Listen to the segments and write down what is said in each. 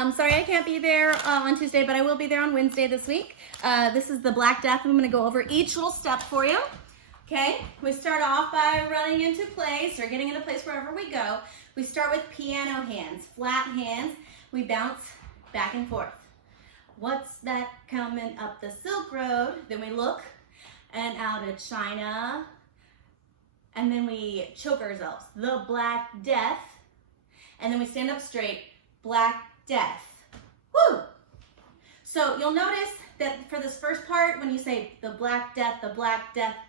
Sorry I can't be there on Tuesday, but I will be there on Wednesday this week. This is the Black Death. I'm going to go over each little step for you. Okay, we start off by running into place or getting into place wherever we go. We start with piano hands, flat hands. We bounce back and forth. What's that coming up the Silk Road? Then we look and out of China. And then we choke ourselves. The Black Death. And then we stand up straight. Black Death. Woo! So you'll notice that for this first part, when you say the Black Death,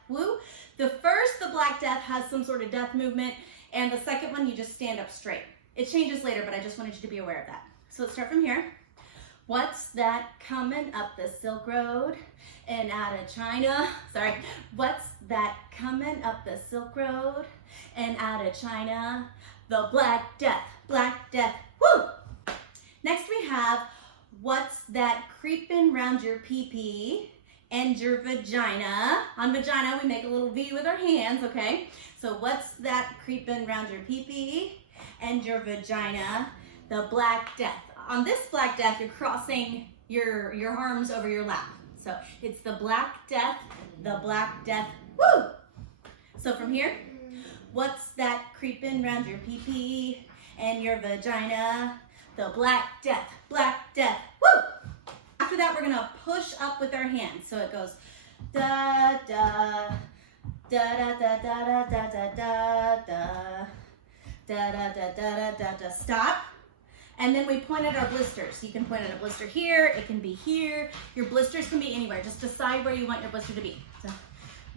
woo, the Black Death has some sort of death movement, and the second one, you just stand up straight. It changes later, but I just wanted you to be aware of that. So let's start from here. What's that coming up the Silk Road and out of China? Sorry. What's that coming up the Silk Road and out of China? The Black Death, woo! Next we have, what's that creeping round your pee-pee and your vagina? On vagina, we make a little V with our hands, okay? So what's that creeping round your pee-pee and your vagina? The Black Death. On this Black Death, you're crossing your arms over your lap. So it's the Black Death, woo! So from here, what's that creeping round your pee-pee and your vagina? The Black Death, woo! After that, we're gonna push up with our hands. So it goes da da da da da da da da da da da da da da da da. Stop. And then we point at our blisters. You can point at a blister here, it can be here. Your blisters can be anywhere. Just decide where you want your blister to be. So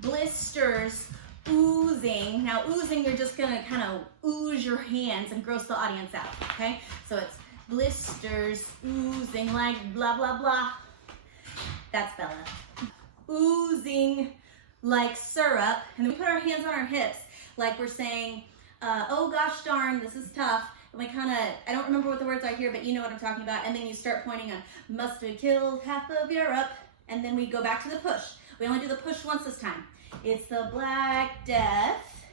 blisters, oozing. Now oozing, you're just gonna kind of ooze your hands and gross the audience out, okay? So it's blisters, oozing like blah, blah, blah. That's Bella. Oozing like syrup. And then we put our hands on our hips like we're saying, oh gosh darn, this is tough. And we kind of, I don't remember what the words are here, but you know what I'm talking about. And then you start pointing on, must have killed half of Europe. And then we go back to the push. We only do the push once this time. It's the Black Death.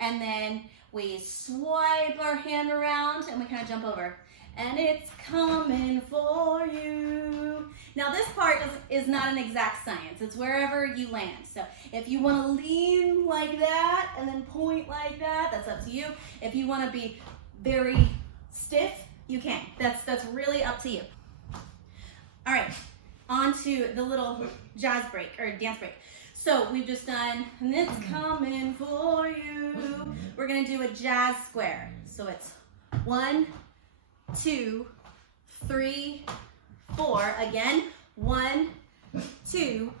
And then we swipe our hand around and we kind of jump over. And it's coming for you. Now this part is not an exact science. It's wherever you land. So if you want to lean like that and then point like that, that's up to you. If you want to be very stiff, you can. That's really up to you. All right, on to the little jazz break or dance break. So we've just done, and it's coming for you. We're gonna do a jazz square. So it's 1, 2, 3, 4. Again, 1, 2,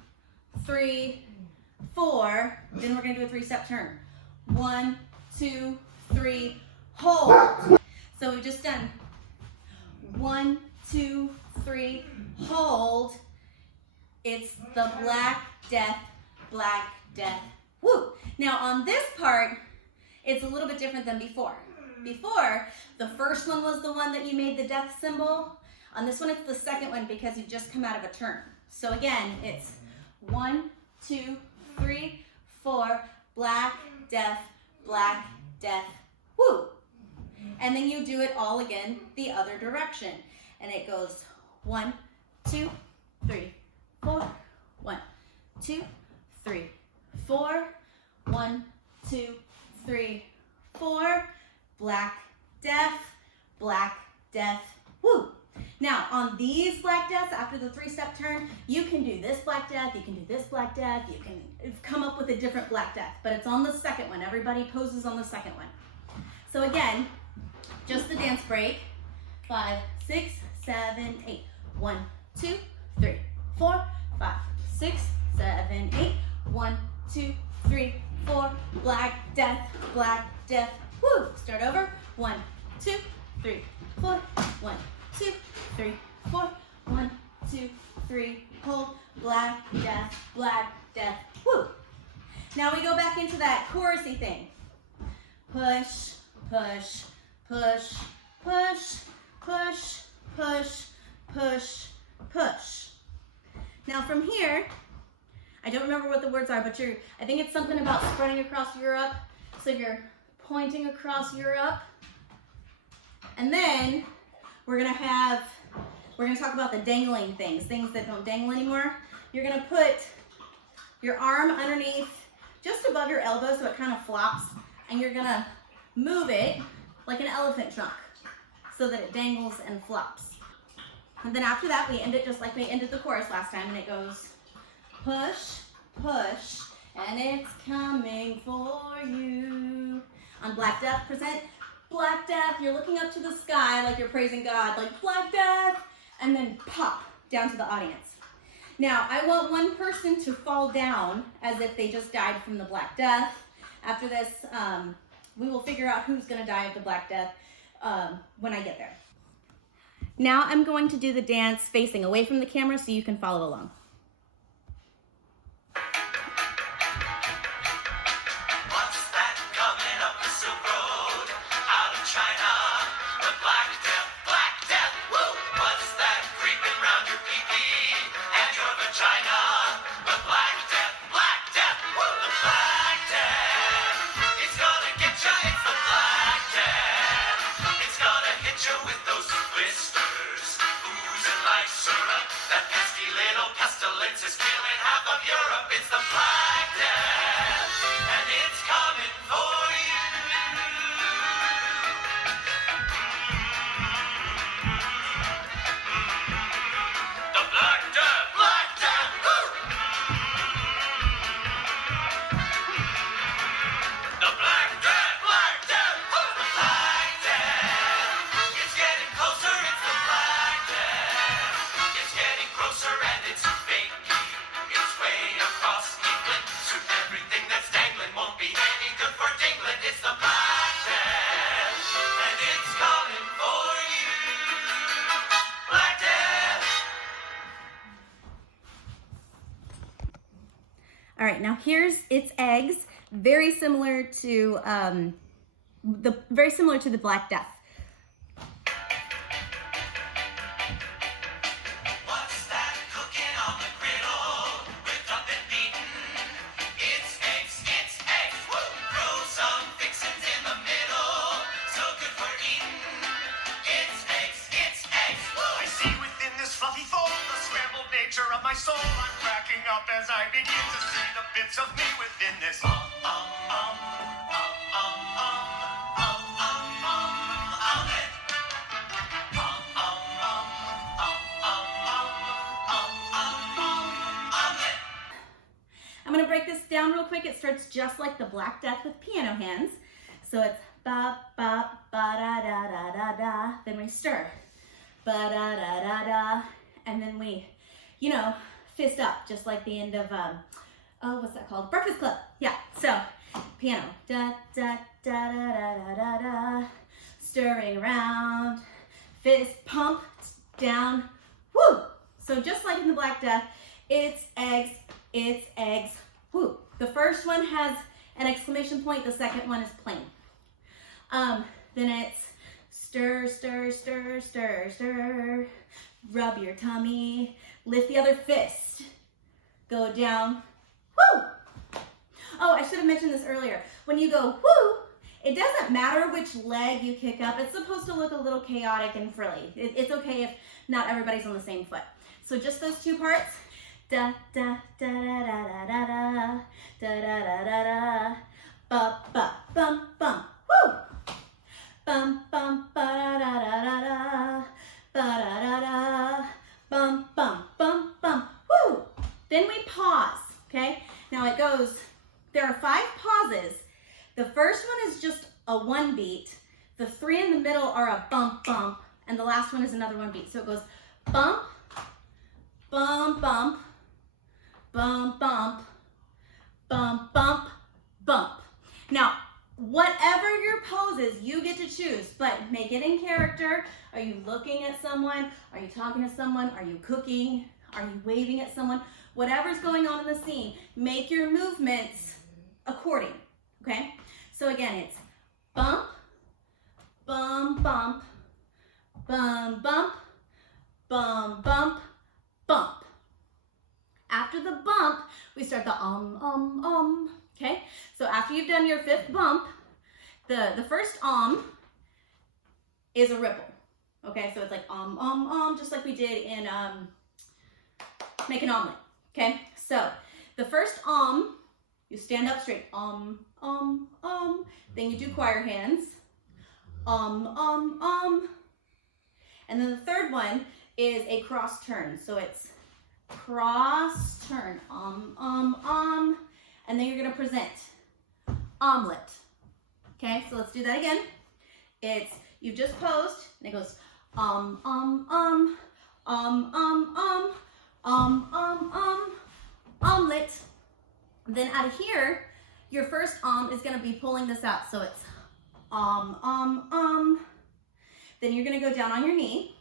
3, 4. Then we're gonna do a 3-step turn. 1, 2, 3, hold. So we've just done 1, 2, 3, hold. It's the Black Death, woo. Now on this part, it's a little bit different than before. Before, the first one was the one that you made the death symbol. On this one, it's the second one because you just come out of a turn. So again, it's 1, 2, 3, 4, Black Death, woo. And then you do it all again the other direction. And it goes 1, 2, 3, 4, 1, 2, 3, 4, 1, 2, 3, 4, Black Death, woo. Now on these Black Deaths, after the 3-step turn, you can do this Black Death, you can do this Black Death, you can come up with a different Black Death, but it's on the second one. Everybody poses on the second one. So again, just the dance break. 5, 6, 7, 8. 1, 2, 3, 4, 5, 6, 7, 8. 1, 2, 3, 4. Black Death, woo. Start over. 1, 2, 3, 4. 1, 2, 3, 4. 1, 2, 3. Hold. Black Death, woo. Now we go back into that chorusy thing. Push, push, push, push, push, push, push, push. Now from here, I don't remember what the words are, but I think it's something about spreading across Europe. So you're pointing across Europe. And then we're gonna talk about the dangling things that don't dangle anymore. You're gonna put your arm underneath, just above your elbow so it kind of flops, and you're gonna move it like an elephant trunk so that it dangles and flops. And then after that, we end it just like we ended the chorus last time, and it goes push, push, and it's coming for you. On Black Death, present Black Death. You're looking up to the sky like you're praising God, like Black Death, and then pop down to the audience. Now, I want one person to fall down as if they just died from the Black Death. After this, we will figure out who's gonna die of the Black Death when I get there. Now I'm going to do the dance facing away from the camera so you can follow along. All right, now here's its eggs, very similar to the Black Death. What's that cooking on the griddle? Whipped up and beaten. It's eggs. Woo! Throw some fixins in the middle. So good for eating. It's eggs. Woo! I see within this fluffy fold the scrambled nature of my soul. I'm cracking up as I begin to see the bits of me within this. I'm gonna break this down real quick. It starts just like the Black Death with piano hands. So it's ba ba ba da da da da da. Then we stir, ba da da da da, and then we, fist up, just like the end of what's that called? Breakfast Club. Yeah. So piano, da da da da da da da da, stirring around, fist pump down, woo. So just like in the Black Death, it's eggs, woo. The first one has an exclamation point, the second one is plain. Then it's stir, stir, stir, stir, stir, rub your tummy, lift the other fist, go down, woo. Oh, I should have mentioned this earlier. When you go woo, it doesn't matter which leg you kick up. It's supposed to look a little chaotic and frilly. It's okay if not everybody's on the same foot. So just those two parts. Da da da da da da da da da da da da, ba ba bum bum, woo, bum bum ba da da da da da, ba da da da, bum bum bum bum, woo. Then we pause. Okay. Now it goes. There are 5 pauses. The first one is just a 1 beat. The 3 in the middle are a bump bump, and the last one is another 1 beat. So it goes bump, bump bump, bump bump, bump bump, bump. Now, whatever your pose is, you get to choose, but make it in character. Are you looking at someone? Are you talking to someone? Are you cooking? Are you waving at someone? Whatever's going on in the scene, make your movements according, okay? So again, it's bump, bum, bump, bum, bump, bum, bump, bump. After the bump, we start the okay? So after you've done your 5th bump, the first is a ripple, Okay, so it's like just like we did in make an omelet. Okay, so the first you stand up straight, then you do choir hands, and then the third one is a cross turn. So it's cross turn, and then you're gonna present omelet. Okay, so let's do that again. It's, you just posed, and it goes, omelet. Then out of here, your first is gonna be pulling this out. So it's Then you're gonna go down on your knee.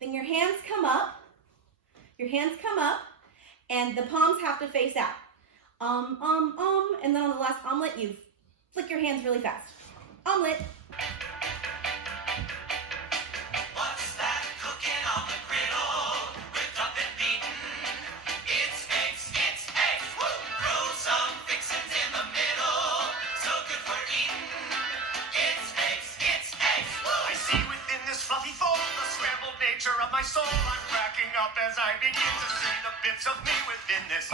Then your hands come up. And the palms have to face out. And then on the last omelet, you flick your hands really fast. Omelet. What's that cooking on the griddle? Whipped up and beaten. It's eggs. Woo! Throw some fixins in the middle. So good for eating. It's eggs. Woo! I see within this fluffy fold the scrambled nature of my soul. I'm cracking up as I begin to see the bits of me within this.